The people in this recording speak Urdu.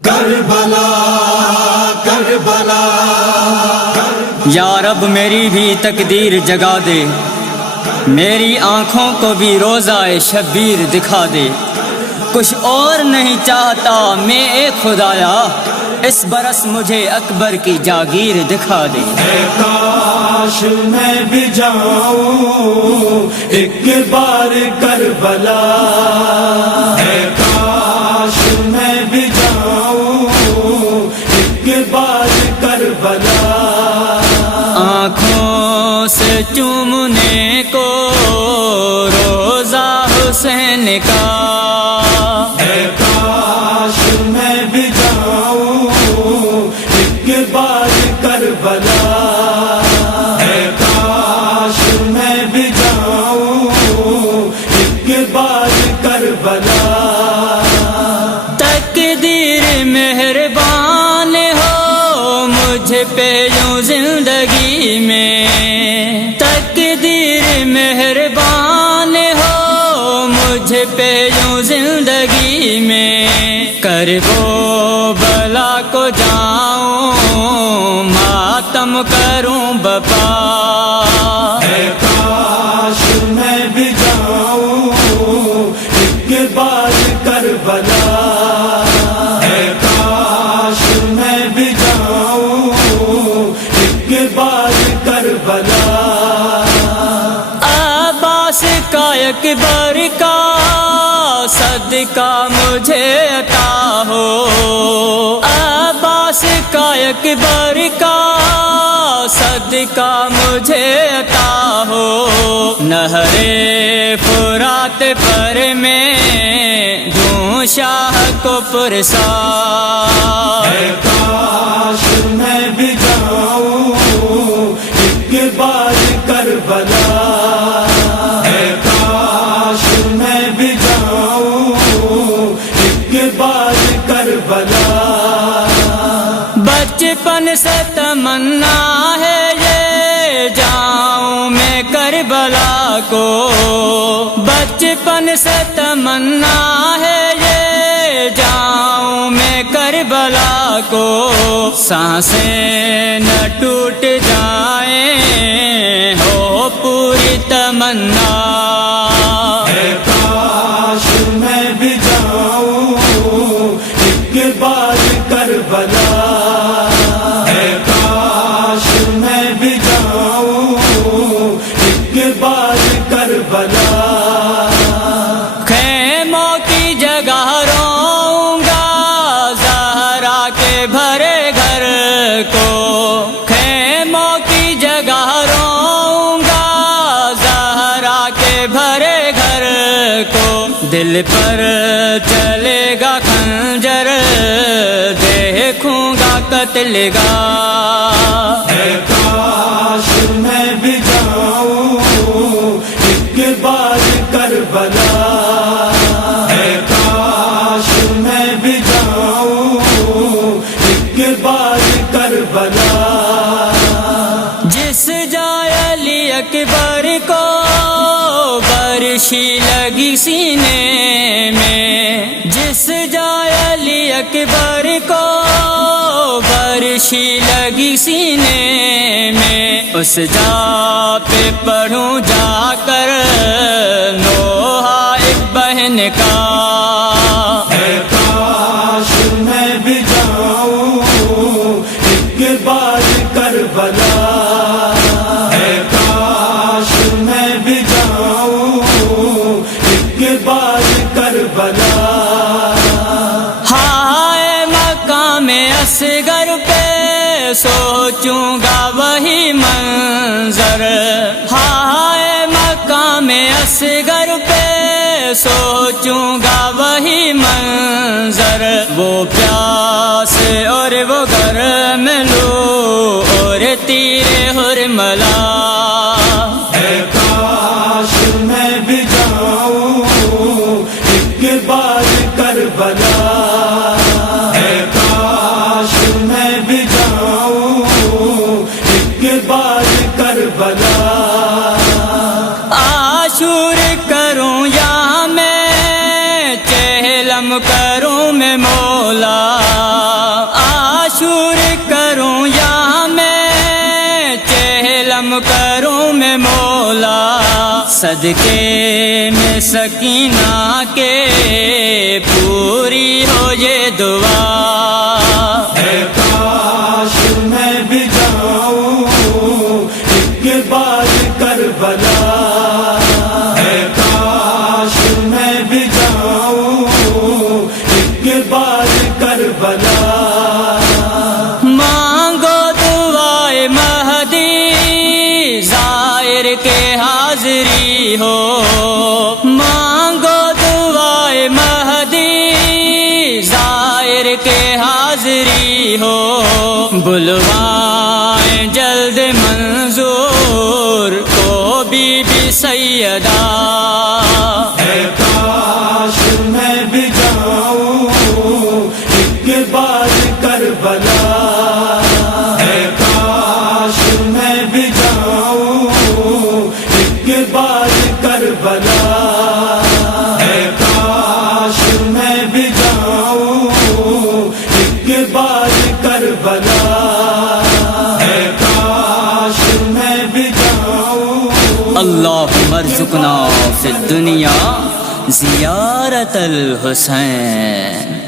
کربلا کربلا یا رب میری بھی تقدیر جگا دے، میری آنکھوں کو بھی روزہ شبیر دکھا دے۔ کچھ اور نہیں چاہتا میں اے خدایا، اس برس مجھے اکبر کی جاگیر دکھا دے۔ اے کاش میں بھی جاؤں ایک بار کربلا، اے کاش میں بھی جاؤں ایک بار کربلا۔ آنکھوں سے چومنے کو روزہ حسین کا، اے کاش میں بھی جاؤں ایک بار کربلا، اے کاش میں بھی جاؤں ایک بار کربلا۔ تقدیر مہربان ہو مجھ پہ یوں زندگی میں، تقدیر مہربان ہو مجھ پہ یوں زندگی میں، کرب و بلا کو جاؤں ماتم کروں بپا۔ اے کاش میں بھی جاؤں ایک بار کربلا، اے کاش میں بھی جاؤں ایک بار کربلا۔ عباس کا اکبر کا صدقہ مجھے عطا ہو، عباس کا اکبر کا صدقہ مجھے عطا ہو۔ نہر فرات پر میں دوں شاہ کو پرسا۔ اے کاش میں بھی جاؤں ایک بار کربلا، اے کاش میں بھی جاؤں ایک بار کربلا۔ بچپن سے تمنا ہے یہ جاؤں میں کربلا کو، بچپن سے تمنا ہے یہ جاؤں میں کربلا کو۔ سانسیں نہ ٹوٹ جائیں ہو پوری تمنا۔ اے کاش میں بھی جاؤں ایک بار کربلا، اے کاش میں بھی جاؤں ایک بار کربلا۔ خیموں کی جگہ رہوں گا زہرا کے بھرے گھر کو، خیموں کی جگہ رہوں گا زہرا کے بھرے گھر کو۔ دل پر چلے گا خنجر دیکھوں گا قتل گاہ۔ اے کاش میں بھی جاؤں ایک بار کربلا، اے کاش میں بھی جاؤں ایک بار کربلا۔ جس جائے علی اکبر کو برشی لگی سینے میں، جس جائے علی اکبر کو برشی لگی سینے میں، اس جا پہ پڑھوں جا کر نوحہ ایک بہن کا۔ اے کاش میں بھی جاؤں ایک بار کربلا، اے کاش میں بھی جاؤں ایک بار کربلا۔ ہائے مقام اصغر پہ سوچوں گا وہی منظر، ہائے مقام اصغر پہ سوچوں گا وہی منظر۔ وہ پیاس اور وہ گرم لو اور تیرے حرملا۔ اے کاش میں بھی جاؤں ایک بار کربلا، اے کاش میں بھی جاؤں ایک بار کربلا۔ عاشور کروں یا میں چہلم کروں میں مولا، صدقے میں سکینہ کے پوری ہو یہ دعا اے کاش میں بھی جاؤں ایک بار کربلا اے کاش میں بھی جاؤں ایک بار کربلا مانگو دعائے مہدی ظاہر کے حاضری ہو مانگو دعائے مہدی ظاہر کے حاضری ہو بلوائیں جلد منظور کو بی سیدہ اے کاش میں بھی جاؤں ایک بار کربلا اے کاش میں بھی جاؤں ایک بار کربلا اے کاش میں بھی جاؤں ایک بار کربلا اے کاش میں بھی جاؤں اللہم ارزقنا فی الدنیا زیارت الحسین